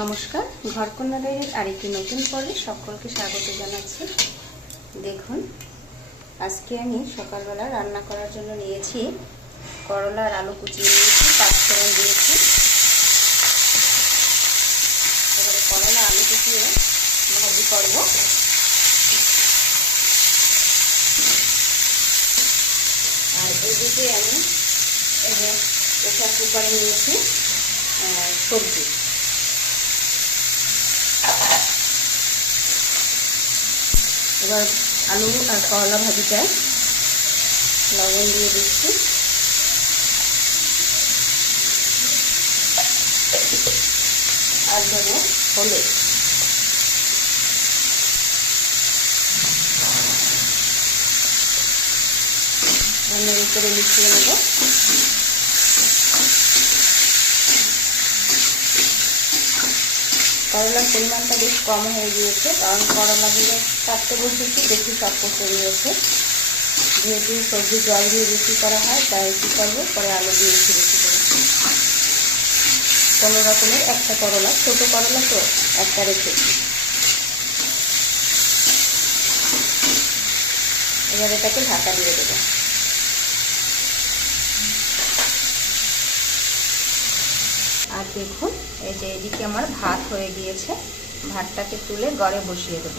নমস্কার, ঘরকন্যা ডায়েরির আরেকটি নতুন পর্বে সকলকে স্বাগত জানাচ্ছি। দেখুন, আজকে আমি সকালবেলা রান্না করার জন্য নিয়েছি করলা আর আলু কুচিয়ে নিয়েছি, পাঁচফোড়ন দিয়েছি। এবারে করলা আলু কুচিয়ে ভাজি করব। আর এদিকে আমি এই যে প্রেসার কুকারে নিয়েছি সবজি। এবার আলু আর করলা ভাজিটায় লবণ দিয়ে দিচ্ছি, আর দেবো হলুদ। নেড়ে করে মিশিয়ে নেব। করলার পরিমাণটা বেশ কম হয়ে গিয়েছে, কারণ করলাগুলো কাটতে বসেছি বেশি শক্ত করে দিয়েছে। যেহেতু সবজি জল দিয়ে বেশি করা হয়, তাই কী করবো, পরে আলু দিয়েছি বেশি করে। কোনো রকমের একটা করলা, ছোটো করলা তো একটা রেখেছি। এবার এটাকে ঢাকা দিয়ে দেবো। আর দেখুন, এই যে এদিকে আমার ভাত হয়ে গিয়েছে, ভাতটাকে তুলে গড়ে বসিয়ে দেব।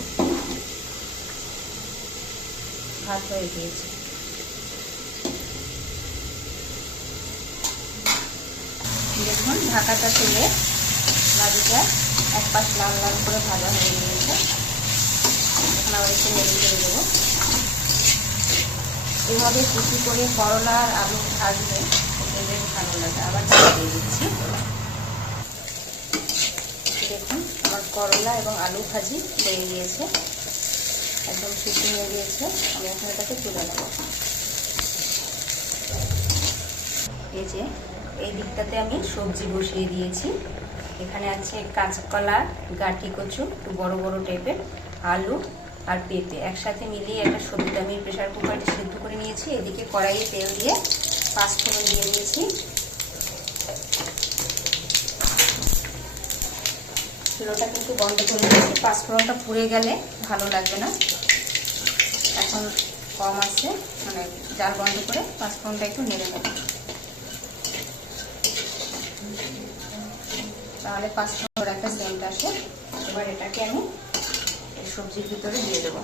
ভাত হয়ে গিয়েছে। দেখুন, ঢাকাটা তুলে ভাজিটা এক পাশ লাল লাল করে ভাজা হয়ে গিয়েছে। এখন আবার একটু নেড়ে করে দেবো। এভাবে কুচি করে করলা আর আলু ভাজলে বেশ ভালো লাগে। আবার দিয়ে দিচ্ছি। দেখুন, আমার করলা এবং আলু ভাজি হয়ে গিয়েছে, একদম সিদ্ধ হয়ে গিয়েছে। আমি এখন এটাকে তুলে নেব। এই যে এই দিকটাতে আমি সবজি বসিয়ে দিয়েছি। এখানে আছে কাঁচকলা, গাঁটি কচু, একটু বড় বড় টাইপের, আলু আর পেঁপে একসাথে মিলিয়ে একটা সবজি আমি প্রেসার কুকারে সিদ্ধ করে নিয়েছি। এদিকে কড়াইয়ে তেল দিয়ে পাঁচফোড়ন দিয়ে দিয়েছি। চুলোটা কিন্তু বন্ধ করে দিয়েছি, পাঁচফোড়নটা পুড়ে গেলে ভালো লাগবে না। এখন কম আছে, মানে জাল বন্ধ করে পাঁচফোড়নটা একটু নেড়ে নেব, তাহলে পাঁচফোড়নের একটা সেন্ট আসে। এবার এটাকে আমি সবজির ভিতরে দিয়ে দেবো।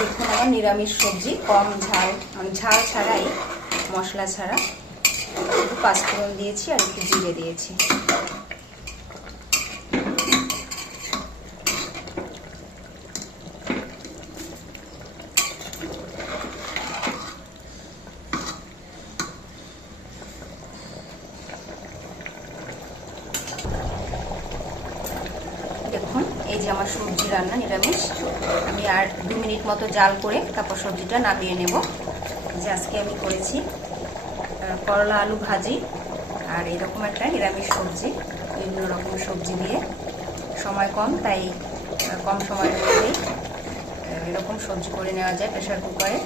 দেখুন, আমার নিরামিষ সবজি, কম ঝাল, মানে ঝাল ছাড়াই, মশলা ছাড়া। একটু পাঁচফোড়ন দিয়েছি আর একটু জিরে দিয়েছি। দেখুন, এই যে আমার সবজি রান্না নিরামিষ। আমি আর 2 মিনিট মতো জাল করে তারপর সবজিটা নামিয়ে নেব। যে আজকে আমি করেছি করলা আলু ভাজি আর এরকম একটা নিরামিষ সবজি, বিভিন্ন রকম সবজি দিয়ে। সময় কম, তাই কম সময়ের মধ্যেই এরকম সবজি করে নেওয়া যায় প্রেসার কুকারে।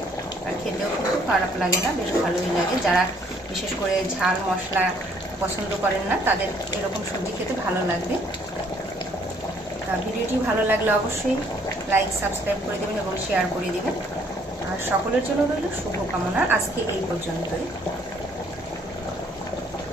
আর খেতেও কিন্তু খারাপ লাগে না, বেশ ভালোই লাগে। যারা বিশেষ করে ঝাল মশলা পছন্দ করেন না, তাদের এরকম সবজি খেতে ভালো লাগবে। তা ভিডিওটি ভালো লাগলে অবশ্যই লাইক সাবস্ক্রাইব করে দেবেন এবং শেয়ার করে দেবেন। আর সকলের জন্য রইল শুভকামনা। আজকে এই পর্যন্তই।